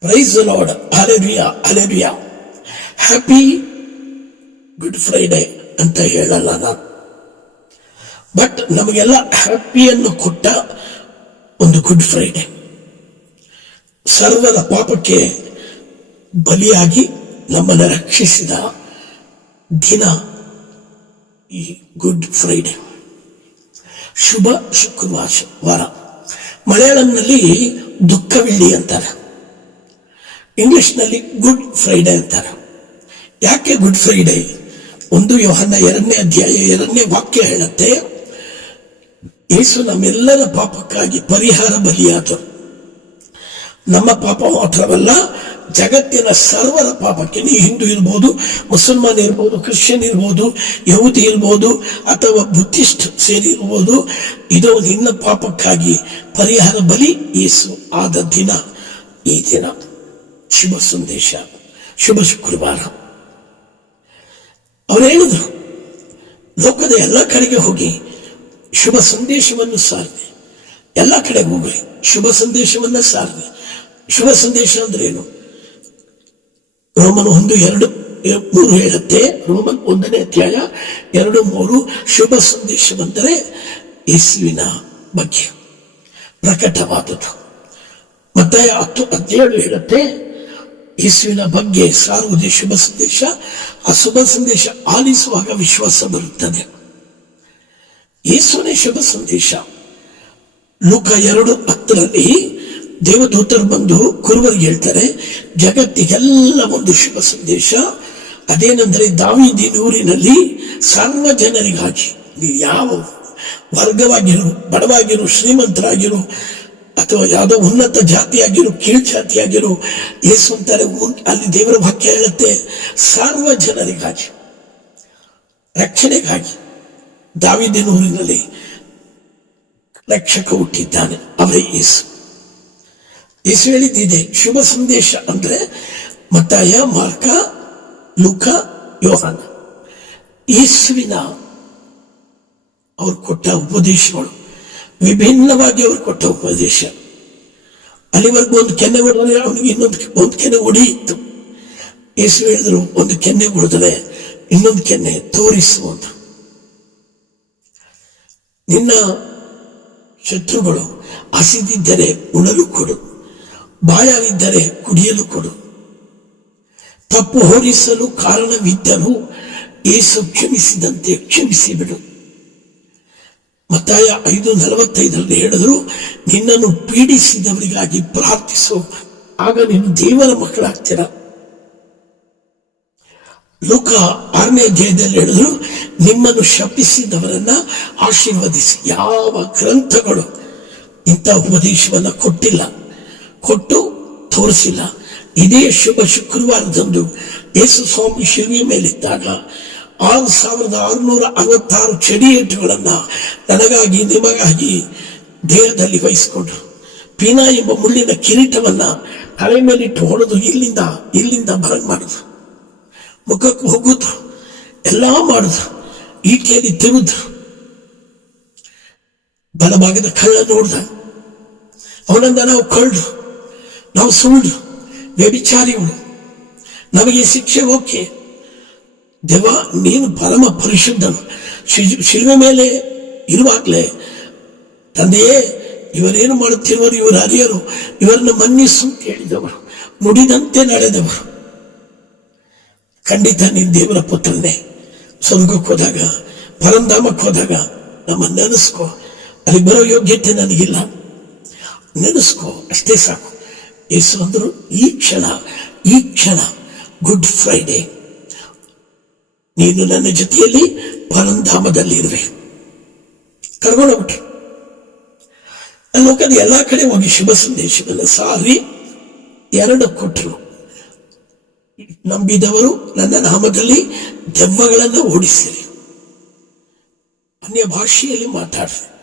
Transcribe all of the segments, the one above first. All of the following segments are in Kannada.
Praise lord alleluia alleluia happy Good Friday ಅಂತ ಹೇಳಲ್ಲ ನಾನು. ಬಟ್ ನಮಗೆಲ್ಲ ಹ್ಯಾಪಿಯನ್ನು ಕೊಟ್ಟ ಒಂದು ಗುಡ್ ಫ್ರೈಡೇ ಸರ್ವದ ಪಾಪಕ್ಕೆ ಬಲಿಯಾಗಿ ನಮ್ಮನ್ನು ರಕ್ಷಿಸಿದ ದಿನ ಈ ಗುಡ್ ಫ್ರೈಡೆ ಶುಭ ಶುಕ್ರವಾರ. ವಾರ ಮಲಯಾಳಂನಲ್ಲಿ ದುಃಖವಿಳ್ಳಿ ಅಂತಾರೆ. ಇಂಗ್ಲಿಷ್ನಲ್ಲಿ ಗುಡ್ ಫ್ರೈಡೆ ಅಂತಾರೆ. ಯಾಕೆ ಗುಡ್ ಫ್ರೈಡೆ? ಒಂದು ಯೋಹನ್ನ ಎರಡನೇ ಅಧ್ಯಾಯ ಎರಡನೇ ವಾಕ್ಯ ಹೇಳುತ್ತೆ, ಯೇಸು ನಮ್ಮೆಲ್ಲರ ಪಾಪಕ್ಕಾಗಿ ಪರಿಹಾರ ಬಲಿಯಾದರು. ನಮ್ಮ ಪಾಪ ಮಾತ್ರವಲ್ಲ, ಜಗತ್ತಿನ ಸರ್ವರ ಪಾಪಕ್ಕೆ ನೀ ಹಿಂದೂ ಇರ್ಬೋದು, ಮುಸಲ್ಮಾನ್ ಇರ್ಬೋದು, ಕ್ರಿಶ್ಚಿಯನ್ ಇರ್ಬೋದು, ಯಹೂದಿ ಇರ್ಬೋದು, ಅಥವಾ ಬುದ್ಧಿಸ್ಟ್ ಸೇರಿ ಇರ್ಬೋದು, ಇದು ನಿನ್ನ ಪಾಪಕ್ಕಾಗಿ ಪರಿಹಾರ ಬಲಿ ಯೇಸು ಆದ ದಿನ. ಈ ದಿನ ಶುಭ ಸಂದೇಶ, ಶುಭ ಶುಕ್ರವಾರ. ಅವ್ರು ಹೇಳಿದ್ರು, ಲೋಕದ ಎಲ್ಲ ಕಡೆಗೆ ಹೋಗಿ ಶುಭ ಸಂದೇಶವನ್ನು ಸಾರಿದೆ. ಎಲ್ಲ ಕಡೆ ಹೋಗಲಿ ಶುಭ ಸಂದೇಶವನ್ನ ಸಾರಿದೆ. ಶುಭ ಸಂದೇಶ ಅಂದ್ರೇನು ರೋಮನ್ ಒಂದು, ಎರಡು ಮೂರು ಹೇಳುತ್ತೆ. ರೋಮನ್ ಒಂದನೇ ಅಧ್ಯಾಯ, ಎರಡು, ಮೂರು, ಶುಭ ಸಂದೇಶವೆಂದರೆ ಯೇಸುವಿನ ಬಗ್ಗೆ ಪ್ರಕಟವಾದದ್ದು. ಮತ್ತೆ ಹತ್ತು, ಹದಿನೇಳು ಹೇಳುತ್ತೆ ಯೇಸುವಿನ ಬಗ್ಗೆ ಸಾರುವುದೇ ಶುಭ ಸಂದೇಶ ಆ ಶುಭ ಸಂದೇಶ, ಆಲಿಸುವಾಗ ವಿಶ್ವಾಸ ಬರುತ್ತದೆ. ಯೇಸುವಿನ ಶುಭ ಸಂದೇಶ. ಲೂಕ ಎರಡು ಹತ್ತರಲ್ಲಿ ದೇವದೂತರು ಬಂದು ಕುರುವರಿಗೆ ಹೇಳ್ತಾರೆ, ಜಗತ್ತಿಗೆಲ್ಲ ಒಂದು ಶುಭ ಸಂದೇಶ. ಅದೇನೆಂದರೆ ದಾವಿದಿ ನೂರಿನಲ್ಲಿ ಸರ್ವ ಜನರಿಗಾಗಿ ನೀವು ಯಾವ ವರ್ಗವಾಗಿರು, ಬಡವಾಗಿರು, ಶ್ರೀಮಂತರಾಗಿರು ಅಥವಾ ಯಾವುದೋ ಉನ್ನತ ಜಾತಿಯಾಗಿರು, ಕೀಳ್ ಜಾತಿಯಾಗಿರು ಯೇಸು ಅಂತಾರೆ ಅಲ್ಲಿ ದೇವರ ವಾಕ್ಯ ಹೇಳುತ್ತೆ, ಸರ್ವ ಜನರಿಗಾಗಿ, ರಕ್ಷಣೆಗಾಗಿ. ದಾವಿದಿನ ಊರಿನಲ್ಲಿ ರಕ್ಷಕ ಹುಟ್ಟಿದ್ದಾನೆ ಅವರೇ ಯೇಸು. ಯೇಸು ಹೇಳಿದ್ದಿದೆ ಶುಭ ಸಂದೇಶ ಅಂದ್ರೆ ಮತ್ತಾಯ, ಮಾರ್ಕ, ಲೂಕ, ಯೋಹಾನ. ಯೇಸುವಿನ ಅವ್ರು ಕೊಟ್ಟ ಉಪದೇಶಗಳು. ವಿಭಿನ್ನವಾಗಿ ಅವ್ರು ಕೊಟ್ಟ ಉಪದೇಶ. ಅಲ್ಲಿವರೆಗೂ ಒಂದು ಕೆನ್ನೆ ಹೊಡೆದ್ರೆ ಅವನಿಗೆ ಇನ್ನೊಂದು ಒಂದು ಕೆನ್ನೆ ಹೊಡೆಯಿತ್ತು ಯೇಸು ಹೇಳಿದ್ರು, ಒಂದು ಕೆನ್ನೆ ಹೊಡೆದ್ರೆ ಇನ್ನೊಂದು ಕೆನ್ನೆ ತೋರಿಸುವಂತ ನಿನ್ನ ಶತ್ರುಗಳು ಹಸಿದಿದ್ದರೆ ಉಣಲು ಕೊಡು, ಬಾಯಾಗಿದ್ದರೆ ಕುಡಿಯಲು ಕೊಡು. ತಪ್ಪು ಹೋರಿಸಲು ಕಾರಣವಿದ್ದರೂ ಏಸು ಕ್ಷಮಿಸಿದಂತೆ ಕ್ಷಮಿಸಿ ಬಿಡು. ಮತ್ತಾಯ ಐದು ನಲವತ್ತೈದರಲ್ಲಿ ಹೇಳಿದ್ರು, ನಿನ್ನನ್ನು ಪೀಡಿಸಿದವರಿಗಾಗಿ ಪ್ರಾರ್ಥಿಸು, ಆಗ ನೀನು ದೇವರ ಮಕ್ಕಳಾಗ್ತೀರ? ಲೋಕ ಆರನೇ ಅಧ್ಯಾಯದಲ್ಲಿ ಹೇಳಿದ್ರು, ನಿಮ್ಮನ್ನು ಶಪಿಸಿದವರನ್ನ ಆಶೀರ್ವದಿಸಿ, ಯಾವ ಗ್ರಂಥಗಳು ಇಂಥ ಉಪದೇಶವನ್ನ ಕೊಟ್ಟಿಲ್ಲ, ಕೊಟ್ಟು ತೋರಿಸಿಲ್ಲ. ಇದೇ ಶುಭ ಶುಕ್ರವಾರದಂದು ಯೇಸು ಸ್ವಾಮಿ ಶಿವಿಯ ಮೇಲಿದ್ದಾಗ ಆರು ಸಾವಿರದ ಆರುನೂರ ಅರವತ್ತಾರು ಚಡಿಯೇಟುಗಳನ್ನ ನನಗಾಗಿ ನಿಮಗಾಗಿ ದೇಹದಲ್ಲಿ ವಹಿಸಿಕೊಂಡ್ರು ಪೀನಾ ಎಂಬ ಮುಳ್ಳಿನ ಕಿರೀಟವನ್ನ ತಲೆ ಮೇಲಿಟ್ಟು ಹೊಡೆದು ಇಲ್ಲಿಂದ ಇಲ್ಲಿಂದ ಬರಂಗ್ ಮಾಡುದು. ಮುಖಕ್ಕೆ ಹೋಗುದು ಎಲ್ಲ ಮಾಡಿದ್ರು ಈಟಿಯಲ್ಲಿ ತಿರುದ್ರು ಬಲಭಾಗದ ಕಳ್ಳ ನೋಡ್ದ. ಅವನಂದ ನಾವು ಕಳ್ಳು ನಾವು ಸುಳ್ಳು, ವ್ಯಭಿಚಾರಿಗಳು. ನಮಗೆ ಶಿಕ್ಷೆ ಓಕೆ. ದೇವ, ನೀನು ಪರಮ ಪರಿಶುದ್ಧನು. ಶಿಲ್ವೆ ಮೇಲೆ ಇರುವಾಗಲೇ ತಂದೆಯೇ, ಇವರೇನು ಮಾಡುತ್ತಿರುವರು? ಇವರ ಹರಿಯರು ಇವರನ್ನು ಮನ್ನಿಸು ಕೇಳಿದವರು ಮುಡಿದಂತೆ ನಡೆದವರು. ಖಂಡಿತ ನೀನು ದೇವರ ಪುತ್ರನೇ. ಸ್ವರ್ಗಕ್ಕೆ ಹೋದಾಗ, ಪರಂಧಾಮಕ್ಕೆ ಹೋದಾಗ ನಮ್ಮ ನೆನೆಸ್ಕೋ. ಅಲ್ಲಿ ಬರೋ ಯೋಗ್ಯತೆ ನನಗಿಲ್ಲ. ನೆನೆಸ್ಕೋ, ಅಷ್ಟೇ ಸಾಕು. ಯೇಸು ಅಂದ್ರು, ಈ ಕ್ಷಣ ಈ ಕ್ಷಣ, ಗುಡ್ ಫ್ರೈಡೆ. ನೀನು ನನ್ನ ಜೊತೆಯಲ್ಲಿ ಪರಂಧಾಮದಲ್ಲಿ ಇರುವೆ. ಕರ್ಕೊಂಡೋಗ್ಬಿಟ್ರು ಲೋಕದ ಎಲ್ಲಾ ಕಡೆ ಹೋಗಿ ಶುಭ ಸಂದೇಶವನ್ನು ಸಾರಿ ಎರಡು ಕೊಟ್ಟರು ನಂಬಿದವರು ನನ್ನ ನಾಮದಲ್ಲಿ ದೆವ್ವಗಳನ್ನು ಓಡಿಸಿರಿ. ಅನ್ಯ ಭಾಷೆಯಲ್ಲಿ ಮಾತಾಡಿದೆ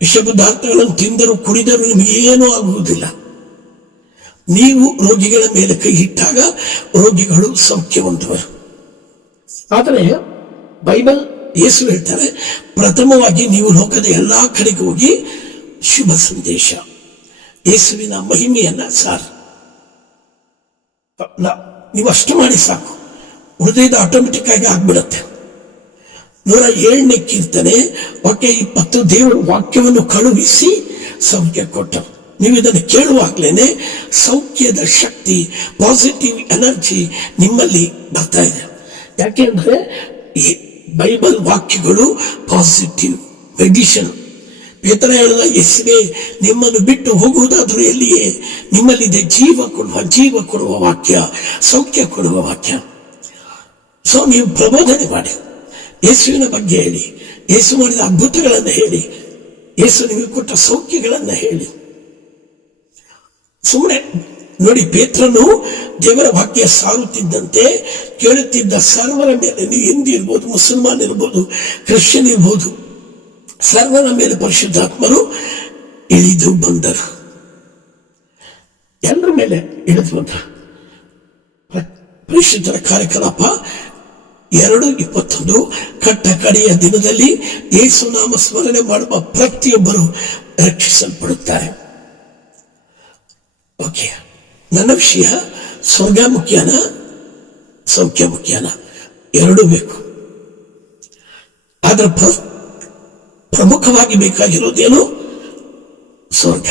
ವಿಷ ಪದಾರ್ಥಗಳನ್ನು ತಿಂದರು ಕುಡಿದರು ಏನೂ ಆಗುವುದಿಲ್ಲ. ನೀವು ರೋಗಿಗಳ ಮೇಲೆ ಕೈ ಇಟ್ಟಾಗ ರೋಗಿಗಳು ಸೌಖ್ಯ ಆದರೆ ಬೈಬಲ್ ಯೇಸು ಹೇಳ್ತಾರೆ, ಪ್ರಥಮವಾಗಿ ನೀವು ಲೋಕದ ಎಲ್ಲಾ ಕಡೆಗೆ ಹೋಗಿ ಶುಭ ಸಂದೇಶ. ಯೇಸುವಿನ ಮಹಿಮೆಯನ್ನ ಸಾರ್. ನೀವು ಅಷ್ಟು ಮಾಡಿ ಸಾಕು. ಹೃದಯದ ಆಟೋಮೆಟಿಕ್ ಆಗಿ ಆಗ್ಬಿಡತ್ತೆ. ನೂರ ಏಳನೇ ಕೀರ್ತನೆ, ಓಕೆ ಇಪ್ಪತ್ತು ದೇವರ ವಾಕ್ಯವನ್ನು ಕಳುಹಿಸಿ ಸೌಖ್ಯ ಕೊಟ್ಟರು. ನೀವು ಇದನ್ನು ಕೇಳುವಾಗ್ಲೇನೆ ಸೌಖ್ಯದ ಶಕ್ತಿ ಪಾಸಿಟಿವ್ ಎನರ್ಜಿ ನಿಮ್ಮಲ್ಲಿ ಬರ್ತಾ ಇದೆ. ಯಾಕೆಂದ್ರೆ ಈ ಬೈಬಲ್ ವಾಕ್ಯಗಳು ಪಾಸಿಟಿವ್ ಮೆಡಿಷನ್ ಪೇತರ ಹೇಳಿದ, ಯೇಸುವೆ, ನಿಮ್ಮನ್ನು ಬಿಟ್ಟು ಹೋಗುವುದಾದರೂ ಎಲ್ಲಿಯೇ ನಿಮ್ಮಲ್ಲಿದೆ ಜೀವ ಕೊಡುವ ಜೀವ ಕೊಡುವ ವಾಕ್ಯ, ಸೌಖ್ಯ ಕೊಡುವ ವಾಕ್ಯ. ಸೊ ನೀವು ಪ್ರಬೋಧನೆ ಮಾಡಿ. ಯೇಸುವಿನ ಬಗ್ಗೆ ಹೇಳಿ. ಯೇಸು ಮಾಡಿದ ಅದ್ಭುತಗಳನ್ನು ಹೇಳಿ. ಯೇಸು ನಿಮಗೆ ಕೊಟ್ಟ ಸೌಖ್ಯಗಳನ್ನು ಹೇಳಿ. ಸುಮ್ಮನೆ ನೋಡಿ, ಪೇತ್ರನು ದೇವರ ವಾಕ್ಯ ಸಾರುತ್ತಿದ್ದಂತೆ ಕೇಳುತ್ತಿದ್ದ ಸರ್ವರ ಮೇಲೆ, ನೀವು ಹಿಂದಿ ಇರ್ಬೋದು, ಮುಸಲ್ಮಾನ್ ಇರ್ಬೋದು, ಕ್ರಿಶ್ಚಿಯನ್ ಇರ್ಬೋದು, ಸರ್ವರ ಮೇಲೆ ಪರಿಶುದ್ಧಾತ್ಮರು ಇಳಿದು ಬಂದರು. ಎಲ್ಲರ ಮೇಲೆ ಇಳಿದು ಬಂದರು. ಪ- ಪರಿಶುದ್ಧರ ಕಾರ್ಯಕಲಾಪ ಎರಡು ಇಪ್ಪತ್ತೊಂದು, ಕಟ್ಟ ಕಡೆಯ ದಿನದಲ್ಲಿ ಯೇಸು ನಾಮ ಸ್ಮರಣೆ ಮಾಡುವ ಪ್ರತಿಯೊಬ್ಬರು ರಕ್ಷಿಸಲ್ಪಡುತ್ತಾರೆ. ಓಕೆ. ನನ್ನ ವಿಷಯ ಸ್ವರ್ಗ ಮುಖ್ಯನ ಸೌಖ್ಯ ಮುಖ್ಯನ ಎರಡೂ ಬೇಕು. ಆದ್ರೆ ಪ್ರ- ಪ್ರಮುಖವಾಗಿ ಬೇಕಾಗಿರೋದೇನು? ಸ್ವರ್ಗ.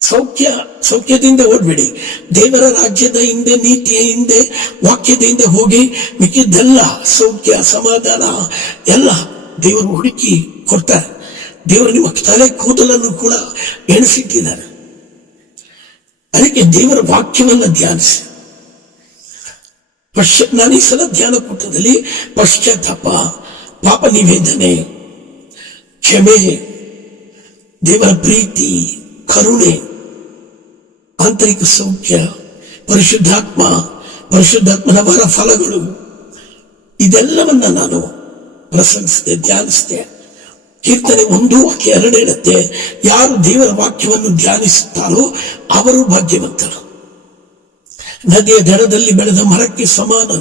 ಸೌಖ್ಯ, ಸೌಖ್ಯದಿಂದ ಓಡ್ಬೇಡಿ ದೇವರ ರಾಜ್ಯದ ಹಿಂದೆ, ನೀತಿಯ ಹಿಂದೆ, ವಾಕ್ಯದ ಹಿಂದೆ ಹೋಗಿ ಮಿಕ್ಕಿದ್ದೆಲ್ಲ ಸೌಖ್ಯ, ಸಮಾಧಾನ ಎಲ್ಲ ದೇವರು ಹುಡುಕಿ ಕೊಡ್ತಾರೆ. ದೇವರು ನಿಮ್ಮ ತಲೆ ಕೂದಲನ್ನು ಕೂಡ ಎಣಿಸಿಟ್ಟಿದ್ದಾರೆ. ಅದಕ್ಕೆ ದೇವರ ವಾಕ್ಯವನ್ನ ಧ್ಯಾನಿಸಿ. ಪಶ್ಚ ನಾನು ಈ ಸಲ ಧ್ಯಾನ ಕೂಟದಲ್ಲಿ ಪಶ್ಚಾತ್ತಾಪ, ಪಾಪ ನಿವೇದನೆ, ಕ್ಷಮೆ, ದೇವರ ಪ್ರೀತಿ, ಕರುಣೆ, ಆಂತರಿಕ ಸೌಖ್ಯ, ಪರಿಶುದ್ಧಾತ್ಮ, ಪರಿಶುದ್ಧಾತ್ಮನ ವರ ಫಲಗಳು ಇದೆಲ್ಲವನ್ನ ನಾನು ಪ್ರಸಂಗಿಸಿದೆ, ಧ್ಯಾನಿಸಿದೆ. ಕೀರ್ತನೆ ಒಂದು ವಾಕ್ಯ ಎರಡು ಯಾರು ದೇವರ ವಾಕ್ಯವನ್ನು ಧ್ಯಾನಿಸುತ್ತಾರೋ ಅವರು ಭಾಗ್ಯವಂತರು. ನದಿಯ ದಡದಲ್ಲಿ ಬೆಳೆದ ಮರಕ್ಕೆ ಸಮಾನ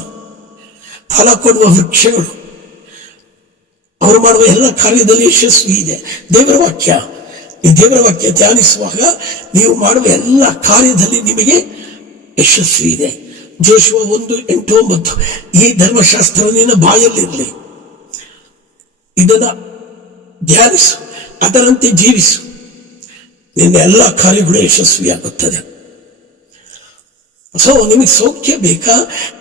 ಫಲ ಕೊಡುವ ವೃಕ್ಷಗಳು. ಅವರು ಮಾಡುವ ಎಲ್ಲ ಕಾರ್ಯದಲ್ಲಿ ಯಶಸ್ವಿ ಇದೆ. ದೇವರ ವಾಕ್ಯ. ಈ ದೇವರ ವಾಕ್ಯ ಧ್ಯಾನಿಸುವಾಗ ನೀವು ಮಾಡುವ ಎಲ್ಲ ಕಾರ್ಯದಲ್ಲಿ ನಿಮಗೆ ಯಶಸ್ವಿ ಇದೆ. ಜೋಶುವ ಒಂದು, ಎಂಟು, ಒಂಬತ್ತು. ಈ ಧರ್ಮಶಾಸ್ತ್ರ ನಿನ್ನ ಬಾಯಲ್ಲಿರಲಿ. ಇದನ್ನ ಧ್ಯಾನಿಸು, ಅದರಂತೆ ಜೀವಿಸು. ನಿನ್ನ ಎಲ್ಲ ಕಾರ್ಯಗಳು ಯಶಸ್ವಿಯಾಗುತ್ತದೆ. ಸೊ, ನಿಮಗೆ ಸೌಖ್ಯ ಬೇಕಾ?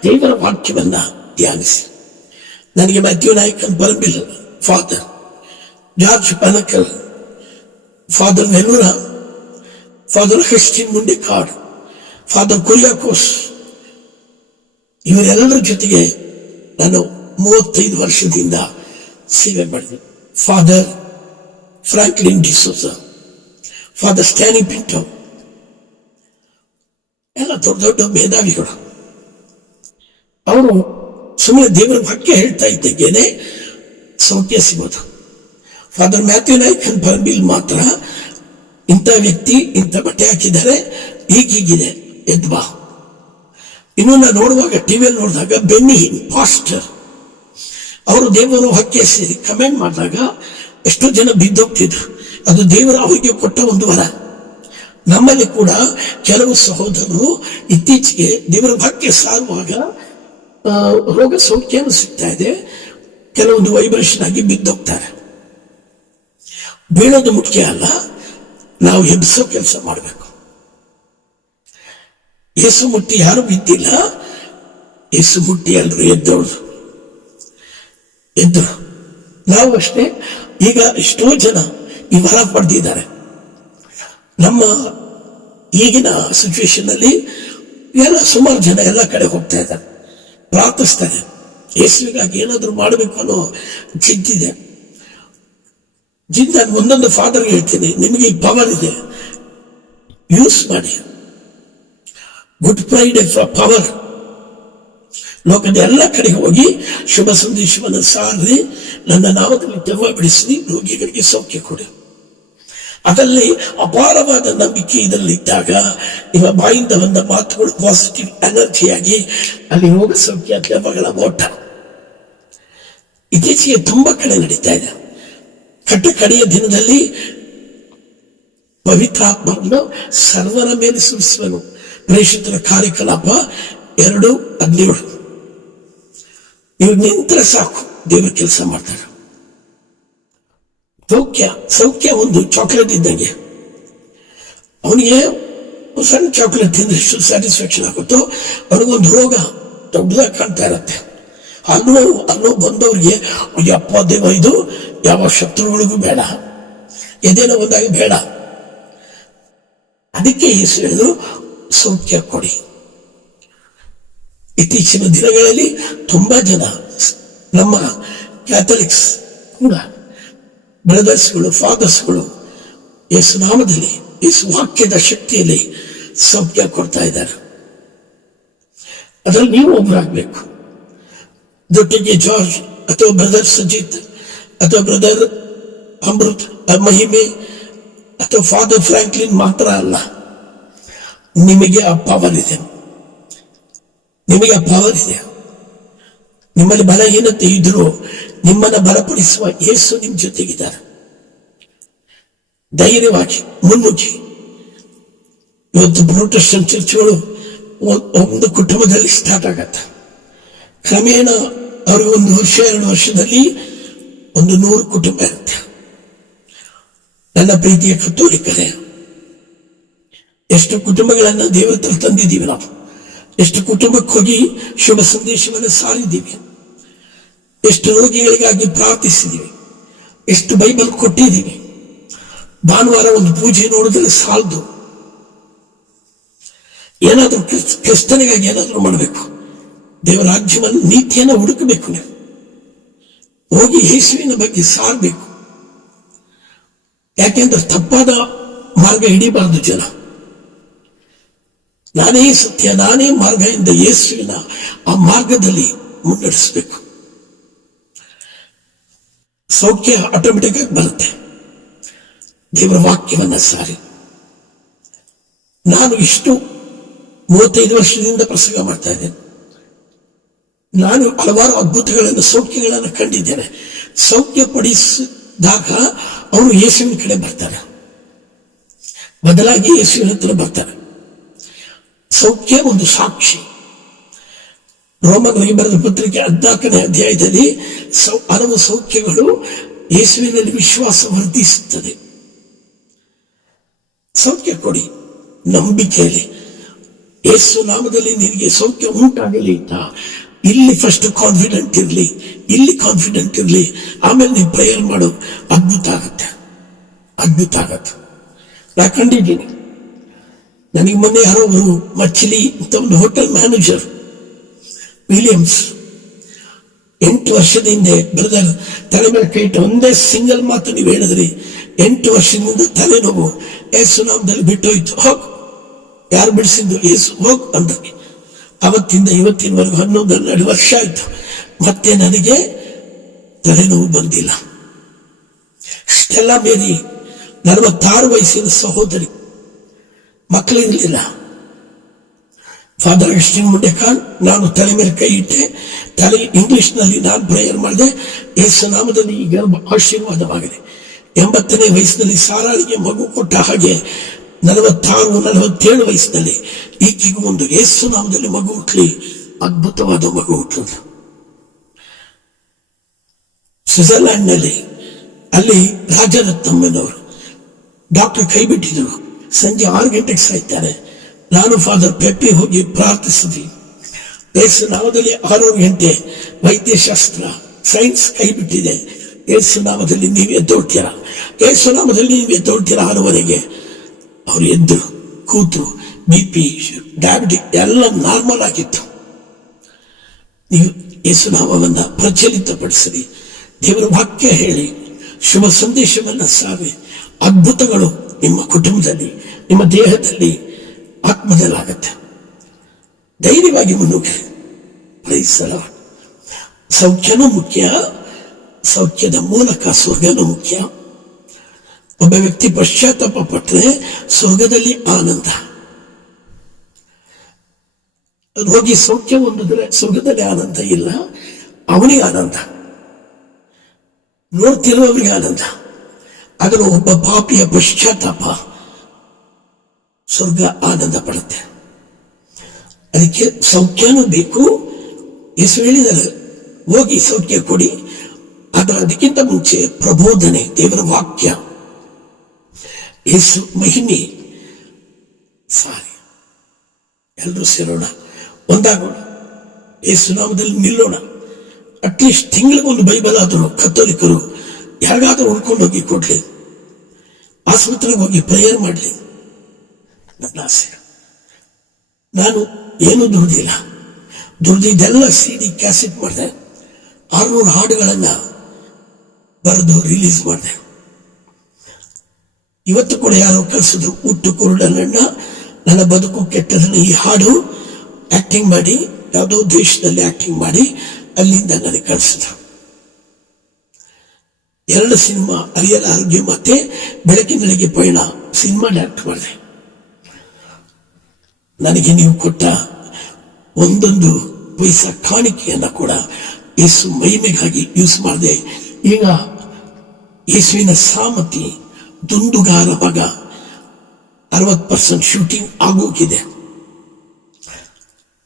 ದೇವರ ವಾಕ್ಯವನ್ನ ಧ್ಯಾನಿಸಿ. ನನಗೆ ಮಧ್ಯ ನಾಯ್ಕನ್ ಬರಬಿಲ್ಲ father George Panakal father Veloor father Christine Mundikad father Kuriakose, ಇವರೆಲ್ಲರ ಜೊತೆಗೆ ನಾನು ಮೂವತ್ತೈದು ವರ್ಷದಿಂದ ಸೇವೆ ಮಾಡಿದೆ. Father Franklin D'Souza father Stany Pinto ಎಲ್ಲ ದೊಡ್ಡ ದೊಡ್ಡ ಮೇಧಾವಿಗಳು. ಅವರು ಸುಮ್ಮನೆ ದೇವರ ಬಗ್ಗೆ ಹೇಳ್ತಾ ಇದ್ದೇನೆ ಸೌಖ್ಯ ಸಿಗೋದು. ಫಾದರ್ ಮ್ಯಾಥ್ಯೂ ನಾಯ್ಕ್ ಪರಬಿಲ್ ಮಾತ್ರ ಇಂಥ ವ್ಯಕ್ತಿ ಇಂಥ ಬಟ್ಟೆ ಹಾಕಿದ್ದಾರೆ ಹೀಗೀಗಿದೆ ಎದ್ವಾ ಇನ್ನು ನಾನು ನೋಡುವಾಗ ಟಿವಿಯಲ್ಲಿ ನೋಡಿದಾಗ ಬೆನ್ನಿ ಪಾಸ್ಟರ್ ಅವರು ದೇವರ ಸೇರಿ ಕಮೆಂಟ್ ಮಾಡಿದಾಗ ಎಷ್ಟೋ ಜನ ಬಿದ್ದೋಗ್ತಿದ್ರು. ಅದು ದೇವರ ಅವರಿಗೆ ಕೊಟ್ಟ ಒಂದು ವರ. ನಮ್ಮಲ್ಲಿ ಕೂಡ ಕೆಲವು ಸಹೋದರರು ಇತ್ತೀಚೆಗೆ ದೇವರ ವಾಕ್ಯ ಸಾರುವಾಗ ರೋಗ ಸೌಖ್ಯನೂ ಸಿಗ್ತಾ ಇದೆ. ಕೆಲವೊಂದು ವೈಬ್ರೇಷನ್ ಆಗಿ ಬಿದ್ದೋಗ್ತಾರೆ. ಬೀಳೋದು ಮುಖ್ಯ ಅಲ್ಲ, ನಾವು ಎಬ್ಸೋ ಕೆಲಸ ಮಾಡಬೇಕು. ಏಸು ಮುಟ್ಟಿ ಯಾರು ಬಿದ್ದಿಲ್ಲ. ಏಸು ಮುಟ್ಟಿ ಎಲ್ಲರೂ ಎದ್ದವರು ಎದ್ರು ನಾವು ಅಷ್ಟೇ, ಈಗ ಎಷ್ಟೋ ಜನ ಈ ವರ ಪಡೆದಿದ್ದಾರೆ. ನಮ್ಮ ಈಗಿನ ಸಿಚುವೇಶನ್ ಅಲ್ಲಿ ಎಲ್ಲ ಸುಮಾರು ಜನ ಎಲ್ಲ ಕಡೆ ಹೋಗ್ತಾ ಇದ್ದಾರೆ. ಪ್ರಾರ್ಥಿಸ್ತಾರೆ ಯೇಸುವಿಗಾಗಿ ಏನಾದರೂ ಮಾಡಬೇಕು ಅನ್ನೋ ಜಿದ್ದಿದೆ ಜಿದ್ ನಾನು ಒಂದೊಂದು ಫಾದರ್ಗೆ ಹೇಳ್ತೀನಿ, ನಿಮಗೆ ಈ ಪವರ್ ಇದೆ. ಯೂಸ್ ಮಾಡಿ. ಗುಡ್ ಫ್ರೈಡೆ ಪವರ್ ಲೋಕದ ಎಲ್ಲ ಕಡೆ ಹೋಗಿ ಶುಭ ಸಂದೇಶವನ್ನು ಸಾರಿ ನನ್ನ ನಾಮದಲ್ಲಿ ದೆವ್ವ ಬಿಡಿಸಿ ರೋಗಿಗಳಿಗೆ ಸೌಖ್ಯ ಕೊಡಿ. ಅದರಲ್ಲಿ ಅಪಾರವಾದ ನಂಬಿಕೆ ಇದರಲ್ಲಿದ್ದಾಗ ನಿಮ್ಮ ಬಾಯಿಂದ ಬಂದ ಮಾತುಗಳು ಪಾಸಿಟಿವ್ ಎನರ್ಜಿಯಾಗಿ ಅಲ್ಲಿ ರೋಗ ಸೌಖ್ಯ ದೆವ್ವಗಳ ಓಟ ಇತ್ತೀಚೆಗೆ ತುಂಬಾ ಕಡೆ ನಡೀತಾ ಇದೆ. ಕಟ್ಟ ಕಡೆಯ ದಿನದಲ್ಲಿ ಪವಿತ್ರಾತ್ಮವನ್ನು ಸರ್ವರ ಮೇಲೆ ಸುರಿಸುವನು. ಪ್ರೇಷಿತರ ಕಾರ್ಯಕಲಾಪ ಎರಡು ಹದಿನೇಳು. ಇವ್ ನಿಂತರೆ ಸಾಕು. ದೇವ್ರ ಕೆಲಸ ಮಾಡ್ತಾರೆ. ಸೌಖ್ಯ ಸೌಖ್ಯ ಒಂದು ಚಾಕ್ಲೇಟ್ ಇದ್ದಂಗೆ. ಅವನಿಗೆ ಸಣ್ಣ ಚಾಕ್ಲೇಟ್ ತಿಂದ್ರೆ ಎಷ್ಟು ಸ್ಯಾಟಿಸ್ಫ್ಯಾಕ್ಷನ್ ಆಗುತ್ತೋ ಅವನಿಗೊಂದು ರೋಗ ದೊಡ್ಡದಾಗಿ ಕಾಣ್ತಾ ಇರತ್ತೆ. ಅನ್ನೋ ಅನ್ನೋ ಬಂದವ್ರಿಗೆ ಯಪ್ಪ ದೇವ, ಇದು ಯಾವ ಶತ್ರುಗಳಿಗೂ ಬೇಡ. ಎದೇನೋ ಒಂದಾಗಿ ಬೇಡ. ಅದಕ್ಕೆ ಹೇಳಿದ್ರು, ಸೌಖ್ಯ ಕೊಡಿ. ಇತ್ತೀಚಿನ ದಿನಗಳಲ್ಲಿ ತುಂಬಾ ಜನ ನಮ್ಮ ಕ್ಯಾಥಲಿಕ್ಸ್ ಕೂಡ ಬ್ರದರ್ಸ್ಗಳು ಫಾದರ್ಸ್ಗಳು ಯೇಸು ನಾಮದಲ್ಲಿ, ಯೇಸು ವಾಕ್ಯದ ಶಕ್ತಿಯಲ್ಲಿ ಸೌಖ್ಯ ಕೊಡ್ತಾ ಇದ್ದಾರೆ. ಅದರಲ್ಲಿ ನೀವು ಒಬ್ಬರಾಗಬೇಕು ಜೊತೆಗೆ ಜಾರ್ಜ್ ಅಥವಾ ಬ್ರದರ್ ಸಜಿತ್ ಅಥವಾ ಬ್ರದರ್ ಅಮೃತ್ ಮಹಿಮೆ ಅಥವಾ ಫಾದರ್ ಫ್ರಾಂಕ್ಲಿನ್ ಮಾತ್ರ ಅಲ್ಲ, ನಿಮಗೆ ಆ ಪವರ್ ಇದೆ. ನಿಮಗೆ ಪವರ್ ಇದೆ ನಿಮ್ಮಲ್ಲಿ ಬಲಹೀನತೆ ಇದ್ರು ನಿಮ್ಮನ್ನ ಬಲಪಡಿಸುವ ಯೇಸು ನಿಮ್ ಜೊತೆಗಿದ್ದಾರೆ. ಧೈರ್ಯವಾಗಿ ಮುನ್ನುಗ್ಗಿ. ಇವತ್ತು ಪ್ರೊಟೆಸ್ಟೆಂಟ್ ಚರ್ಚ್ಗಳು ಒಂದು ಕುಟುಂಬದಲ್ಲಿ ಸ್ಟಾರ್ಟ್ ಆಗತ್ತೆ. ಕ್ರಮೇಣ ಅವ್ರಿಗೆ ಒಂದು ವರ್ಷ, ಎರಡು ವರ್ಷದಲ್ಲಿ ಒಂದು ನೂರು ಕುಟುಂಬ ಇರುತ್ತೆ. ನನ್ನ ಪ್ರೀತಿಯ ಕತ್ತೋಲಿಕರೇ ಎಷ್ಟು ಕುಟುಂಬಗಳನ್ನ ದೇವರ ತಂದಿದ್ದೀವಿ ನಾವು. ಎಷ್ಟು ಕುಟುಂಬಕ್ಕೆ ಹೋಗಿ ಶುಭ ಸಂದೇಶವನ್ನು ಸಾರಿದ್ದೀವಿ ಎಷ್ಟು ರೋಗಿಗಳಿಗಾಗಿ ಪ್ರಾರ್ಥಿಸಿದ್ದೀವಿ ಎಷ್ಟು ಬೈಬಲ್ ಕೊಟ್ಟಿದ್ದೀವಿ ಭಾನುವಾರ ಒಂದು ಪೂಜೆ ನೋಡಿದ್ರೆ ಸಾಲದು ಏನಾದ್ರೂ ಕ್ರಿಸ್- ಕ್ರಿಸ್ತನಿಗಾಗಿ ಏನಾದ್ರೂ ಮಾಡಬೇಕು ದೇವರ ರಾಜ್ಯವನ್ನು ನೀತಿಯನ್ನು ಹುಡುಕಬೇಕು ನೀವು ಹೋಗಿ ಯೇಸುವಿನ ಬಗ್ಗೆ ಸಾರಬೇಕು ಯಾಕೆಂದ್ರೆ ತಪ್ಪಾದ ಮಾರ್ಗ ಹಿಡಿಬಾರದು ಜನ ನಾನೇ ಸತ್ಯ, ನಾನೇ ಮಾರ್ಗ ಎಂದ ಯೇಸುವಿನ ಆ ಮಾರ್ಗದಲ್ಲಿ ಮುನ್ನಡೆಸಬೇಕು. ಸೌಖ್ಯ ಆಟೋಮೆಟಿಕ್ ಆಗಿ ಬರುತ್ತೆ. ದೇವರ ವಾಕ್ಯವನ್ನ ಸಾರಿ. ನಾನು ಇಷ್ಟು ಮೂವತ್ತೈದು ವರ್ಷದಿಂದ ಪ್ರಸಂಗ ಮಾಡ್ತಾ ಇದ್ದೇನೆ. ನಾನು ಹಲವಾರು ಅದ್ಭುತಗಳನ್ನು, ಸೌಖ್ಯಗಳನ್ನು ಕಂಡಿದ್ದೇನೆ. ಸೌಖ್ಯ ಪಡಿಸಿದಾಗ ಅವರು ಯೇಸುವಿನ ಕಡೆ ಬರ್ತಾರೆ. ಬದಲಾಗಿ ಯೇಸುವಿನ ಹತ್ರ ಬರ್ತಾರೆ. ಸೌಖ್ಯ ಒಂದು ಸಾಕ್ಷಿ. ರೋಮನ್ ಬರೆದ ಪತ್ರಿಕೆ ಹದಿನಾಲ್ಕನೇ ಅಧ್ಯಾಯದಲ್ಲಿ ಸೌ, ಹಲವು ಸೌಖ್ಯಗಳು ಯೇಸುವಿನಲ್ಲಿ ವಿಶ್ವಾಸ ವರ್ಧಿಸುತ್ತದೆ. ಸೌಖ್ಯ ಕೊಡಿ ನಂಬಿಕೆಯಲ್ಲಿ ಯೇಸು ನಾಮದಲ್ಲಿ ನಿನಗೆ ಸೌಖ್ಯ ಉಂಟಾಗಲಿ ಅಂತ. ಇಲ್ಲಿ ಫಸ್ಟ್ ಕಾನ್ಫಿಡೆಂಟ್ ಇರಲಿ, ಇಲ್ಲಿ ಕಾನ್ಫಿಡೆಂಟ್ ಇರಲಿ. ಆಮೇಲೆ ನೀವು ಪ್ರೇಯರ್ ಮಾಡು. ಅದ್ಭುತ ಆಗತ್ತೆ. ಅದ್ಭುತ ಆಗತ್ತೆ. ನಾ ಕಂಡಿದ್ದೀನಿ. ನನಗೆ ಮೊನ್ನೆ ಯಾರೋ ಮಚ್ಚಲಿ ಮಚ್ಲಿ ಅಂತ ಒಂದು ಹೋಟೆಲ್ ಮ್ಯಾನೇಜರ್ ವಿಲಿಯಮ್ಸ್ ಎಂಟು ವರ್ಷದ ಹಿಂದೆ ಬ್ರದರ್ ತಲೆ ಮೇಲೆ ಕೈಟ್ಟು ಒಂದೇ ಸಿಂಗಲ್ ಮಾತು ನೀವು ಹೇಳಿದ್ರಿ. ಎಂಟು ವರ್ಷದಿಂದ ತಲೆನೋವು, ಏಸು ನಾಮದಲ್ಲಿ ಬಿಟ್ಟೋಯ್ತು. ಹೋಗ್. ಯಾರು ಬಿಡಿಸಿದ್ದು? ಏಸು. ಹೋಗ್ ಅಂತ ಅವತ್ತಿಂದ ಇವತ್ತಿನವರೆಗೂ ಹನ್ನೊಂದು, ಹನ್ನೆರಡು ವರ್ಷ ಆಯ್ತು. ಮತ್ತೆ ನನಗೆ ತಲೆನೋವು ಬಂದಿಲ್ಲ. ಸ್ಟೆಲ್ಲಾ ಮೇರಿ, ನಲವತ್ತಾರು ವಯಸ್ಸಿನ ಸಹೋದರಿ. ಮಕ್ಕಳಿರಲಿಲ್ಲ. ಫಾದರ್ ಅಗಸ್ಟಿನ್ ಮುಂಡೆಕಾನ್ ನಾನು ತಲೆ ಮೇಲೆ ಕೈ ಇಟ್ಟೆ. ತಲೆ ಇಂಗ್ಲಿಷ್ನಲ್ಲಿ ನಾನು ಪ್ರೇಯರ್ ಮಾಡಿದೆ. ಯೇಸು ನಾಮದಲ್ಲಿ ಈ ಗರ್ಭ ಆಶೀರ್ವಾದವಾಗಿದೆ. ಎಂಬತ್ತನೇ ವಯಸ್ಸಿನಲ್ಲಿ ಸಾರಾಳಿಗೆ ಮಗು ಕೊಟ್ಟ ಹಾಗೆ, ನಲವತ್ತಾರು, ನಲವತ್ತೇಳು ವಯಸ್ಸಿನಲ್ಲಿ ಈಕೆಗೂ ಒಂದು ಯೇಸು ನಾಮದಲ್ಲಿ ಮಗು ಹುಟ್ಲಿ. ಅದ್ಭುತವಾದ ಮಗು ಹುಟ್ಟಲು ಸ್ವಿಟ್ಜರ್ಲ್ಯಾಂಡ್ನಲ್ಲಿ ಅಲ್ಲಿ ರಾಜರತ್ನಮ್ಮನವರು ಡಾಕ್ಟರ್ ಕೈ ಬಿಟ್ಟಿದ್ರು ಸಂಜೆ ಆರು ಗಂಟೆಗೆ ಸಾಯ್ತಾರೆ ನಾನು ಫಾದರ್ ಪೆಪ್ಪಿ ಹೋಗಿ ಪ್ರಾರ್ಥಿಸಿದ್ವಿ. ಯೇಸು ನಾಮದಲ್ಲಿ ಆರು ಗಂಟೆ ವೈದ್ಯಶಾಸ್ತ್ರ ಸೈನ್ಸ್ ಕೈ ಬಿಟ್ಟಿದೆ ಯೇಸು ನಾಮದಲ್ಲಿ ನೀವು ಎದ್ದೋಡ್ತೀರಾ ಯೇಸು ನಾಮದಲ್ಲಿ ನೀವು ಎದ್ದೋಡ್ತೀರಾ ಆರೂವರೆಗೆ ಅವ್ರು ಎದ್ದು ಕೂತರು ಬಿ ಪಿ ಡಯಾಬಿಟಿಕ್ ಎಲ್ಲ ನಾರ್ಮಲ್ ಆಗಿತ್ತು. ನೀವು ಯೇಸುನಾಮವನ್ನ ಪ್ರಚಲಿತಪಡಿಸಿರಿ. ದೇವರ ವಾಕ್ಯ ಹೇಳಿ, ಶುಭ ಸಂದೇಶವನ್ನ ಸಾರಿ, ಅದ್ಭುತಗಳು ನಿಮ್ಮ ಕುಟುಂಬದಲ್ಲಿ, ನಿಮ್ಮ ದೇಹದಲ್ಲಿ ಆತ್ಮದಲ್ಲಾಗತ್ತೆ. ಧೈರ್ಯವಾಗಿ ಮುನ್ನುಗ್ಗಿ. ಪ್ರೈಸಲ ಸೌಖ್ಯನೂ ಮುಖ್ಯ, ಸೌಖ್ಯದ ಮೂಲಕ ಸ್ವರ್ಗನೂ ಮುಖ್ಯ. ಒಬ್ಬ ವ್ಯಕ್ತಿ ಪಶ್ಚಾತ್ತಾಪ ಪಟ್ಟರೆ ಸ್ವರ್ಗದಲ್ಲಿ ಆನಂದ. ರೋಗಿ ಸೌಖ್ಯ ಹೊಂದಿದ್ರೆ ಸ್ವರ್ಗದಲ್ಲಿ ಆನಂದ ಇಲ್ಲ, ಅವನಿಗೆ ಆನಂದ. ನೋಡ್ತಿರುವವರಿಗೆ ಆನಂದ. ಆದರೆ ಒಬ್ಬ ಪಾಪಿಯ ಪಶ್ಚಾತ್ತಾಪ ಸ್ವರ್ಗ ಆನಂದ ಪಡುತ್ತೆ ಅದಕ್ಕೆ ಸೌಖ್ಯನೂ ಬೇಕು. ಯೇಸು ಹೇಳಿದ್ದಾರೆ ಹೋಗಿ ಸೌಖ್ಯ ಕೊಡಿ. ಅದರ ಅದಕ್ಕಿಂತ ಮುಂಚೆ ಪ್ರಬೋಧನೆ, ದೇವರ ವಾಕ್ಯ. ಯೇಸು ಮಹಿಮೆ. ಸಾರಿ. ಎಲ್ಲರೂ ಸೇರೋಣ. ಒಂದಾಗೋಣ. ಯೇಸು ನಾಮದಲ್ಲಿ ನಿಲ್ಲೋಣ. ಅಟ್ಲೀಸ್ಟ್ ತಿಂಗಳಿಗೊಂದು ಬೈಬಲ್ ಆದರೂ, ಕತ್ತೋಲಿಕರು ಯಾರಿಗಾದ್ರೂ ಉಳ್ಕೊಂಡು ಹೋಗಿ ಕೊಡ್ಲಿ. ಆಸ್ಪತ್ರೆಗೆ ಹೋಗಿ ಪ್ರೇಯರ್ ಮಾಡಲಿ. ನನ್ನ ಆಸೆ. ನಾನು ಏನು ದುಡ್ದಿಲ್ಲ. ದುಡ್ದಿದ್ದೆಲ್ಲ ಸಿ ಡಿ ಕ್ಯಾಸೆಟ್ ಮಾಡಿದೆ. ಆರ್ನೂರು ಹಾಡುಗಳನ್ನ ಬರೆದು ರಿಲೀಸ್ ಮಾಡಿದೆ. ಇವತ್ತು ಕೂಡ ಯಾರೋ ಕಳಿಸಿದ್ರು, ಹುಟ್ಟು ಕುರುಡನ್ನ ನನ್ನ ಬದುಕು ಕೆಟ್ಟದನ್ನ ಈ ಹಾಡು ಆಕ್ಟಿಂಗ್ ಮಾಡಿ, ಯಾವುದೋ ದೇಶದಲ್ಲಿ ಆಕ್ಟಿಂಗ್ ಮಾಡಿ, ಅಲ್ಲಿಂದ ನನಗೆ ಕಳಿಸಿದ್ರು. ಎರಡು ಸಿನಿಮಾ ಅರಿಯಲ ಆರೋಗ್ಯ ಮತ್ತೆ ಬೆಳಕಿನೊಳಗೆ ಪಯಣ, ಸಿನಿಮಾ ಡೈರೆಕ್ಟ್ ಮಾಡಿದೆ. ನನಗೆ ನೀವು ಕೊಟ್ಟ ಒಂದೊಂದು ಪೈಸಾ ಕಾಣಿಕೆಯನ್ನ ಕೂಡ ಯೇಸು ಮಹಿಮೆಗಾಗಿ ಯೂಸ್ ಮಾಡಿದೆ. ಈಗ ಯೇಸುವಿನ ಸಾಮತಿ ದುಂದುಗಾರ ಭಾಗ ಅರವತ್ತು ಪರ್ಸೆಂಟ್ ಶೂಟಿಂಗ್ ಆಗೋಗಿದೆ.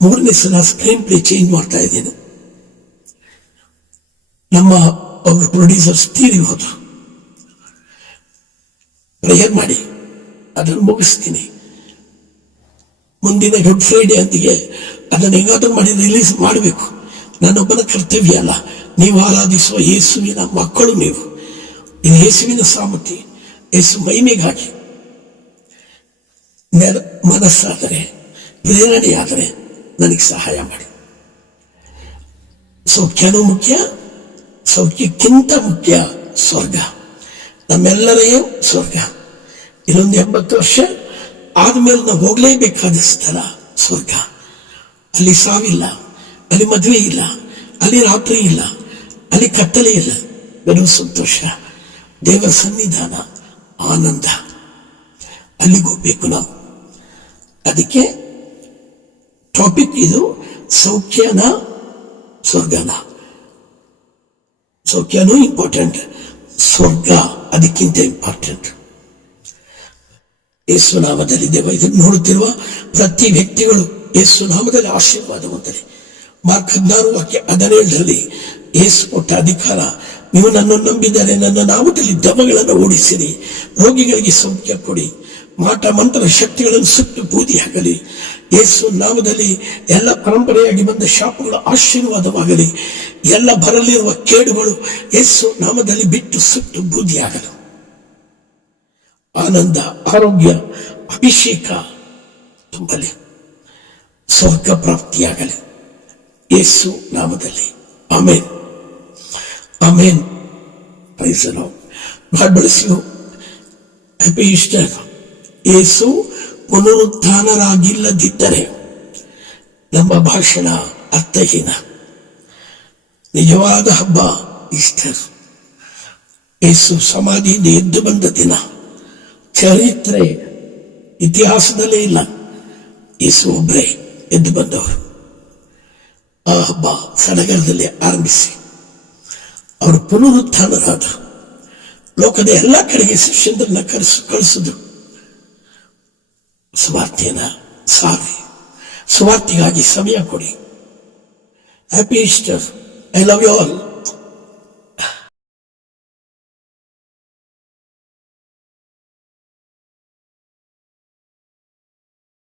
ಮೂರನೇ ಸಲ ಸ್ಕ್ರೀನ್ ಪ್ಲೇ ಚೇಂಜ್ ಮಾಡ್ತಾ ಇದ್ದೇನೆ. ನಮ್ಮ ಅವರು ಪ್ರೊಡ್ಯೂಸರ್ಸ್ ತೀರಿ ಹೋದ್ರು ಪ್ರೇಯರ್ ಮಾಡಿ? ಅದನ್ನು ಮುಗಿಸ್ತೀನಿ. ಮುಂದಿನ ಗುಡ್ ಫ್ರೈಡೆ ಅಂತಿಗೆ ಅದನ್ನು ಹೆಂಗಾದ್ರೂ ಮಾಡಿ ರಿಲೀಸ್ ಮಾಡಬೇಕು. ನನ್ನೊಬ್ಬನ ಕರ್ತವ್ಯ ಅಲ್ಲ. ನೀವು ಆರಾಧಿಸುವ ಯೇಸುವಿನ ಮಕ್ಕಳು ನೀವು. ಇದು ಯೇಸುವಿನ ಸಾಮರ್ಥ್ಯ. ಯೇಸು ಮಹಿಮೆಗಾಗಿ ನೆರ- ಮನಸ್ಸಾದರೆ, ಪ್ರೇರಣೆಯಾದರೆ ನನಗೆ ಸಹಾಯ ಮಾಡಿ. ಸೊ ಕೆಲವು ಮುಖ್ಯ. ಸೌಖ್ಯಕ್ಕಿಂತ ಮುಖ್ಯ ಸ್ವರ್ಗ. ನಮ್ಮೆಲ್ಲರೆಯೂ ಸ್ವರ್ಗ. ಇನ್ನೊಂದು ಎಂಬತ್ತು ವರ್ಷ ಆದ್ಮೇಲೆ ನಾವು ಹೋಗ್ಲೇಬೇಕಾದ ಸ್ಥಳ ಸ್ವರ್ಗ. ಅಲ್ಲಿ ಸಾವಿಲ್ಲ, ಅಲ್ಲಿ ಮದುವೆ ಇಲ್ಲ, ಅಲ್ಲಿ ರಾತ್ರಿ ಇಲ್ಲ, ಅಲ್ಲಿ ಕತ್ತಲೆ ಇಲ್ಲ. ಬರೋ ಸಂತೋಷ. ದೇವರ ಸನ್ನಿಧಾನ ಆನಂದ. ಅಲ್ಲಿಗೆ ಹೋಗ್ಬೇಕು ನಾವು. ಅದಕ್ಕೆ ಟಾಪಿಕ್ ಇದು ಸೌಖ್ಯನ ಸ್ವರ್ಗನ. ಸೌಖ್ಯನೂ ಇಂಪಾರ್ಟೆಂಟ್ ಸ್ವರ್ಗ ಅದಕ್ಕಿಂತ ಇಂಪಾರ್ಟೆಂಟ್ ಯೇಸುನಾಮದಲ್ಲಿ ದೇವ ಇದನ್ನು ನೋಡುತ್ತಿರುವ ಪ್ರತಿ ವ್ಯಕ್ತಿಗಳು ಯೇಸುನಾಮದಲ್ಲಿ ಆಶೀರ್ವಾದ ಹೊಂದಲಿ ಮಾರ್ಕ್ ಹದಿನಾರು ವಾಕ್ಯ ಹದಿನೇಳರಲ್ಲಿ ಯೇಸು ಕೊಟ್ಟ ಅಧಿಕಾರ ನೀವು ನನ್ನನ್ನು ನಂಬಿದರೆ ನನ್ನ ನಾಮದಲ್ಲಿ ದಮಗಳನ್ನು ಓಡಿಸಿರಿ ರೋಗಿಗಳಿಗೆ ಸೌಖ್ಯ ಕೊಡಿ ಮಾಟ ಮಂತ್ರ ಶಕ್ತಿಗಳನ್ನು ಸುಟ್ಟು ಬೂದಿಯಾಗಲಿ ಯೇಸು ನಾಮದಲ್ಲಿ ಎಲ್ಲ ಪರಂಪರೆಯಾಗಿ ಬಂದ ಶಾಪಗಳು ಆಶೀರ್ವಾದವಾಗಲಿ, ಎಲ್ಲ ಬರಲಿರುವ ಕೇಡುಗಳು ಯೇಸು ನಾಮದಲ್ಲಿ ಬಿಟ್ಟು ಸುಟ್ಟು ಬೂದಿಯಾಗಲು. ಆನಂದ, ಆರೋಗ್ಯ, ಅಭಿಷೇಕ ತುಂಬಲಿ, ಸ್ವರ್ಗ ಪ್ರಾಪ್ತಿಯಾಗಲಿ. ಯೇಸು ನಾಮದಲ್ಲಿ. Amen. Amen. Praise God happy Easter ಯೇಸು ಪುನರುತ್ಥಾನರಾಗಿಲ್ಲದಿದ್ದರೆ ನಮ್ಮ ಭಾಷಣ ಅರ್ಥಹೀನ. ನಿಜವಾದ ಹಬ್ಬ ಈಸ್ಟರ್. ಯೇಸು ಸಮಾಧಿಯಿಂದ ಎದ್ದು ಬಂದ ದಿನ. ಚರಿತ್ರೆ ಇತಿಹಾಸದಲ್ಲೇ ಇಲ್ಲ. ಯೇಸು ಒಬ್ಬರೇ ಎದ್ದು ಬಂದವರು. ಆ ಹಬ್ಬ ಸಡಗರದಲ್ಲಿ ಆರಂಭಿಸಿ. ಅವರು ಪುನರುತ್ಥಾನರಾದ. ಲೋಕದ ಎಲ್ಲ ಕಡೆಗೆ ಶಿಷ್ಯಂದ್ರನ್ನ ಕರೆಸು, ಕಳಿಸಿದ್ರು. ಸುವಾರ್ತೆಯನ್ನ ಸಾರಿ ಸುವಾರ್ತೆಗಾಗಿ ಸಮಯ ಕೊಡಿ. Happy Easter I love you all